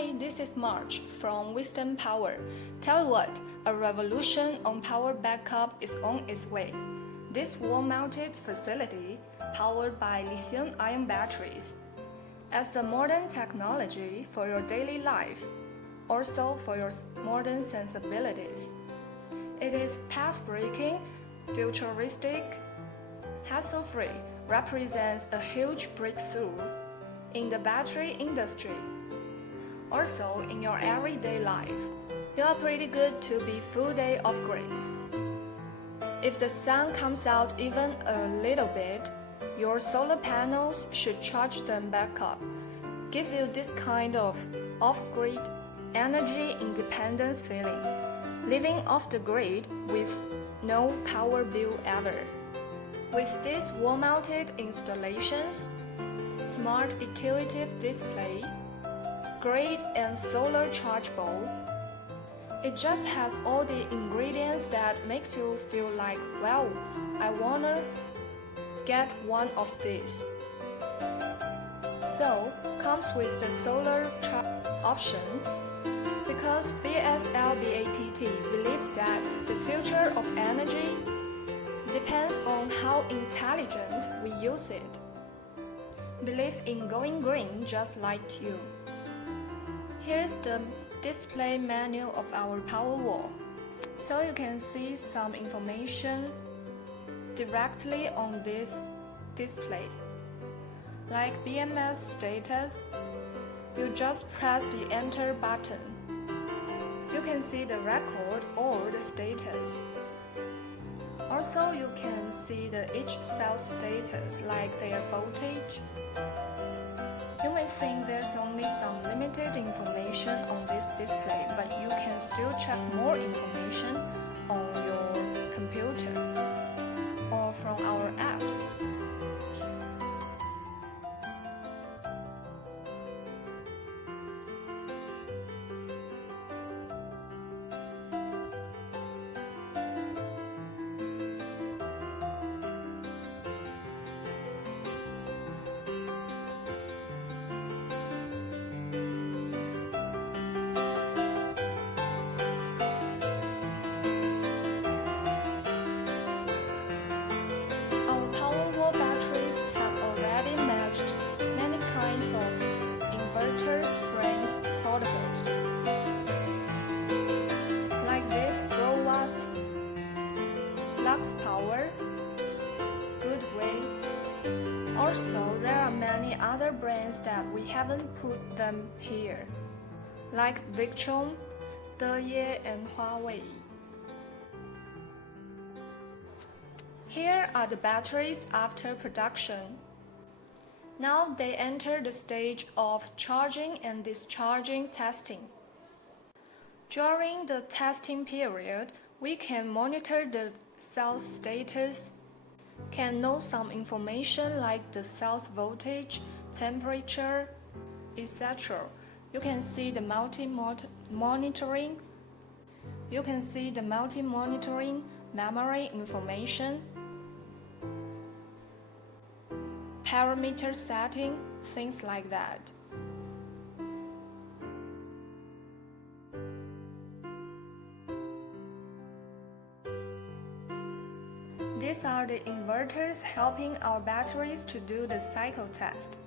Hi, this is March from Wisdom Power. Tell you what, a revolution on power backup is on its way. This wall-mounted facility, powered by lithium-ion batteries, as the modern technology for your daily life, also for your modern sensibilities. It is path-breaking, futuristic, hassle-free, represents a huge breakthrough in the battery industry. Also, in your everyday life, you are pretty good to be full day off-grid. If the sun comes out even a little bit, your solar panels should charge them back up, give you this kind of off-grid energy independence feeling, living off the grid with no power bill ever. With these wall-mounted installations, smart intuitive display, grid and solar chargeable, it just has all the ingredients that makes you feel like, wow, I wanna get one of these. So, comes with the solar charge option, because BSLBATT believes that the future of energy depends on how intelligent we use it. Believe in going green just like you. Here's the display menu of our Powerwall, so you can see some information directly on this display. Like BMS status, you just press the enter button. You can see the record or the status. Also, you can see each cell's status, like their voltage. You may think there's only some limited information on this display, but you can still check more information on your computer or from our apps. Powerwall batteries have already matched many kinds of inverters brains protocols, like this Growatt, Lux Power, Goodway. Also, there are many other brands that we haven't put them here, like Victron, Deye, and Huawei. Here are the batteries after production. Now they enter the stage of charging and discharging testing. During the testing period, we can monitor the cell's status, can know some information like the cell's voltage, temperature, etc. You can see the multi-monitoring. Memory information, parameter setting, things like that. These are the inverters helping our batteries to do the cycle test.